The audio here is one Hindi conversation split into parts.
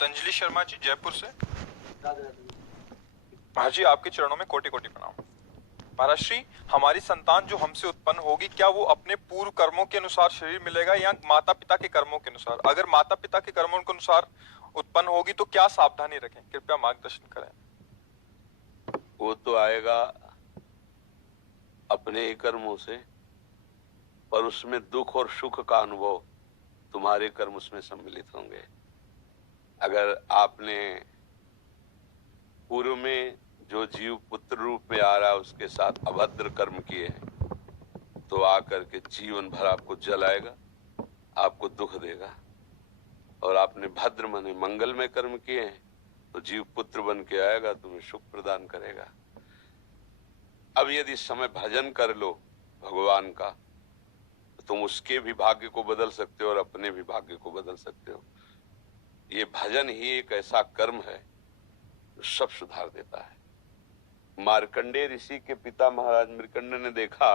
पतंजलि शर्मा जी, जयपुर से। महाराज जी, आपके चरणों में कोटि कोटि प्रणाम। महाराज श्री, हमारी संतान जो हमसे उत्पन्न होगी, क्या वो अपने पूर्व कर्मों के अनुसार शरीर मिलेगा या माता पिता के कर्मों के अनुसार? अगर माता पिता के कर्मों के अनुसार उत्पन्न होगी तो क्या सावधानी रखें? कृपया मार्गदर्शन करें। वो तो आएगा अपने ही कर्मों से, पर उसमें दुख और सुख का अनुभव तुम्हारे कर्म उसमें सम्मिलित होंगे। अगर आपने पूर्व में जो जीव पुत्र रूप में आ रहा है उसके साथ अभद्र कर्म किए हैं तो आकर के जीवन भर आपको जलाएगा, आपको दुख देगा। और आपने भद्र माने मंगलमय कर्म किए हैं तो जीव पुत्र बन के आएगा, तुम्हें सुख प्रदान करेगा। अब यदि समय भजन कर लो भगवान का तो तुम उसके भी भाग्य को बदल सकते हो और अपने भी भाग्य को बदल सकते हो। ये भजन ही एक ऐसा कर्म है जो सब सुधार देता है। मार्कंडेय ऋषि के पिता महाराज मृकंड ने देखा,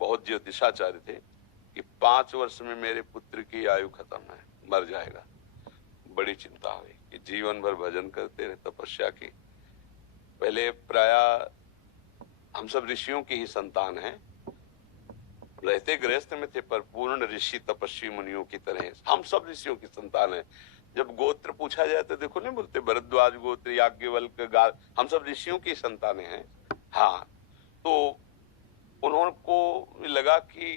बहुत ज्योतिषाचार्य थे, कि 5 वर्ष में मेरे पुत्र की आयु खत्म है, मर जाएगा। बड़ी चिंता हुई कि जीवन भर भजन करते रहे, तपस्या की। पहले प्राय हम सब ऋषियों की ही संतान हैं, रहते गृहस्थ में थे पर पूर्ण ऋषि तपस्वी मुनियों की तरह हम सब ऋषियों की संतान हैं। जब गोत्र पूछा जाए तो देखो नहीं बोलते भरद्वाज गोत्र, याज्ञवल्क्य, हम सब ऋषियों की संतानें हैं। हाँ, तो उनको लगा कि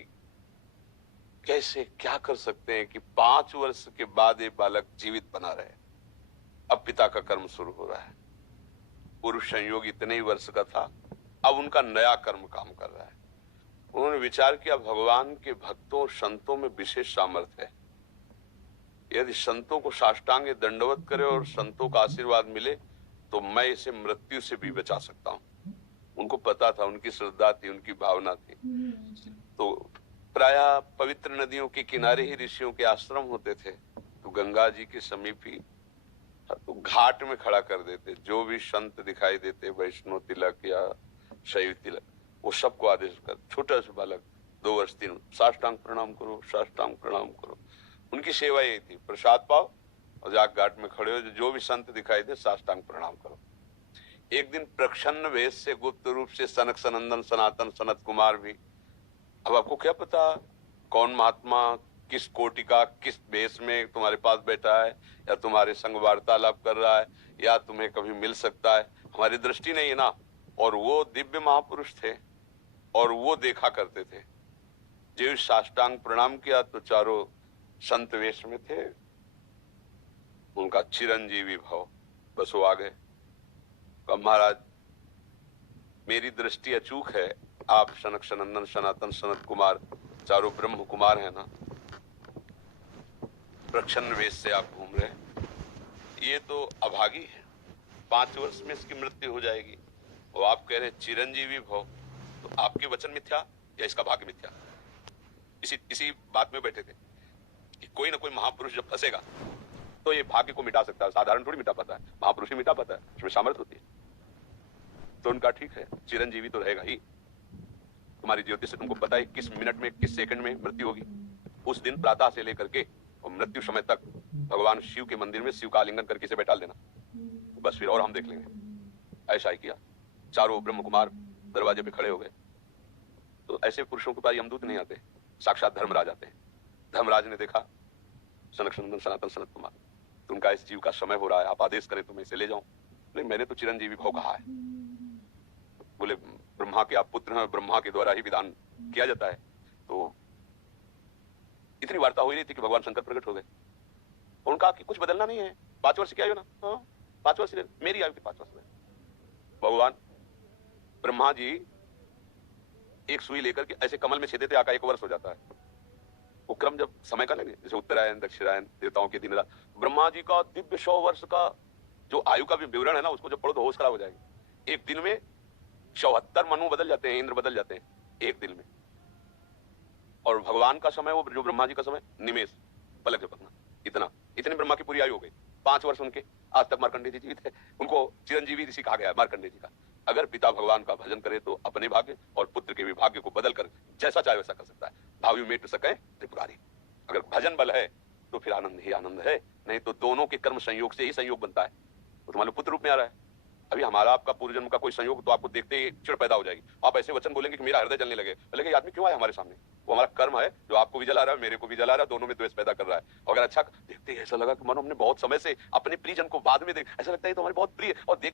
कैसे क्या कर सकते हैं कि 5 वर्ष के बाद ये बालक जीवित बना रहे। अब पिता का कर्म शुरू हो रहा है। पूर्व संयोग इतने ही वर्ष का था, अब उनका नया कर्म काम कर रहा है। उन्होंने विचार किया भगवान के भक्तों और संतों में विशेष सामर्थ्य है। यदि संतों को साष्टांग दंडवत करे और संतों का आशीर्वाद मिले तो मैं इसे मृत्यु से भी बचा सकता हूँ। उनको पता था, उनकी श्रद्धा थी, उनकी भावना थी। तो प्राय पवित्र नदियों के किनारे ही ऋषियों के आश्रम होते थे, तो गंगा जी के समीप ही तो घाट में खड़ा कर देते। जो भी संत दिखाई देते, वैष्णव तिलक या शैव तिलक, वो सबको आदेश कर, छोटा सा बालक 2 वर्ष 3 साष्टांग प्रणाम करो, साष्टांग प्रणाम करो। उनकी सेवा यही थी, प्रसाद पाओ और जाग घाट में खड़े हो, जो भी संत दिखाई दे साष्टांग प्रणाम करो। एक दिन प्रच्छन्न वेश से गुप्त रूप से सनक सनंदन सनातन सनत कुमार भी, अब आपको क्या पता कौन महात्मा किस कोटि का किस वेश में तुम्हारे पास बैठा है, या तुम्हारे संग वार्तालाप कर रहा है, या तुम्हें कभी मिल सकता है, हमारी दृष्टि नहीं है ना। और वो दिव्य महापुरुष थे और वो देखा करते थे। जो साष्टांग प्रणाम किया तो चारों संत वेश में थे, उनका चिरंजीवी भाव, बस वो आ गए। महाराज मेरी दृष्टि अचूक है, आप सनक सनंदन सनातन सनत कुमार चारों ब्रह्म कुमार है ना, प्रच्छन्न वेश से आप घूम रहे हैं, ये तो अभागी है, 5 वर्ष में इसकी मृत्यु हो जाएगी। और आप कह रहे चिरंजीवी भव, तो आपके वचन मिथ्या या इसका भाग्य मिथ्या? इसी बात में बैठे थे कि कोई ना कोई महापुरुष जब फंसेगा तो ये भाग्य को मिटा सकता है, साधारण थोड़ी मिटा पाता है, महापुरुष ही मिटा पाता है, उसमें सामर्थ्य होती है। तो उनका ठीक है, चिरंजीवी तो रहेगा ही। तुम्हारी ज्योतिष से तुमको पता है किस मिनट में किस सेकंड में मृत्यु होगी। उस दिन प्रातः से लेकर के और मृत्यु समय तक भगवान शिव के मंदिर में शिव का आलिंगन करके इसे बैठा देना, बस फिर और हम देख लेंगे। ऐसा ही किया, चारों ब्रह्म कुमार दरवाजे पे खड़े हो गए। तो ऐसे पुरुषों के पास यमदूत नहीं आते, साक्षात धर्मराज आते हैं। धर्मराज ने देखा सनक सनंदन सनातन सनत कुमार, तो उनका इस जीव का समय हो रहा है, आप आदेश करें तो मैं इसे ले जाऊं। नहीं, मैंने तो चिरंजीवी भाव कहा है। बोले ब्रह्मा के आप पुत्र हैं, ब्रह्मा के द्वारा ही विधान किया जाता है। तो इतनी वार्ता हो रही थी कि भगवान शंकर प्रकट हो गए। उनका कि कुछ बदलना नहीं है, 5 वर्ष की आयु ना, हाँ 5 वर्ष, मेरी आयु की 5 वर्ष है। भगवान ब्रह्मा जी एक सुई लेकर के ऐसे कमल में छेदे थे, आका 1 वर्ष हो जाता है। वो क्रम जब समय का लगे, जैसे उत्तरायण दक्षिणायन देवताओं के दिन रात, ब्रह्मा जी का दिव्य 100 वर्ष का जो आयु का भी विवरण है ना, उसको जब पढ़ो तो होश खराब हो जाएगी। एक दिन में 74 मनु बदल जाते हैं, इंद्र बदल जाते हैं एक दिन में। और भगवान का समय, वो जो ब्रह्मा जी का समय, निमेष, पलक झपकना, इतने ब्रह्मा की पूरी आयु हो गई। 5 वर्ष उनके, आज तक मार्कंडेय जी जीवित है, उनको चिरंजीवी ऋषि कहा गया है मार्कंडेय जी का। अगर पिता भगवान का भजन करे तो अपने भाग्य और पुत्र के भी भाग्य को बदल कर जैसा चाहे वैसा कर सकता है। भावी मेट सके त्रिपुरारी। अगर भजन बल है तो फिर आनंद ही आनंद है। नहीं तो दोनों के कर्म संयोग से ही संयोग बनता है। वो तुम्हारे पुत्र रूप में आ रहा है। अभी हमारा आपका पूर्व जन्म का कोई संयोग तो आपको देखते ही चिड़ पैदा हो जाएगी। आप ऐसे वचन बोलेंगे कि मेरा हृदय जलने लगे, बोलेंगे ये आदमी क्यों आया हमारे सामने। वो हमारा कर्म है जो आपको भी जला रहा है, मेरे को भी जला रहा है, दोनों में द्वेष पैदा कर रहा है। अगर अच्छा देखते ही ऐसा लगा कि मानो हमने बहुत समय से अपने प्रियजन को बाद में ऐसा लगता है तो हमारे बहुत प्रिय और देख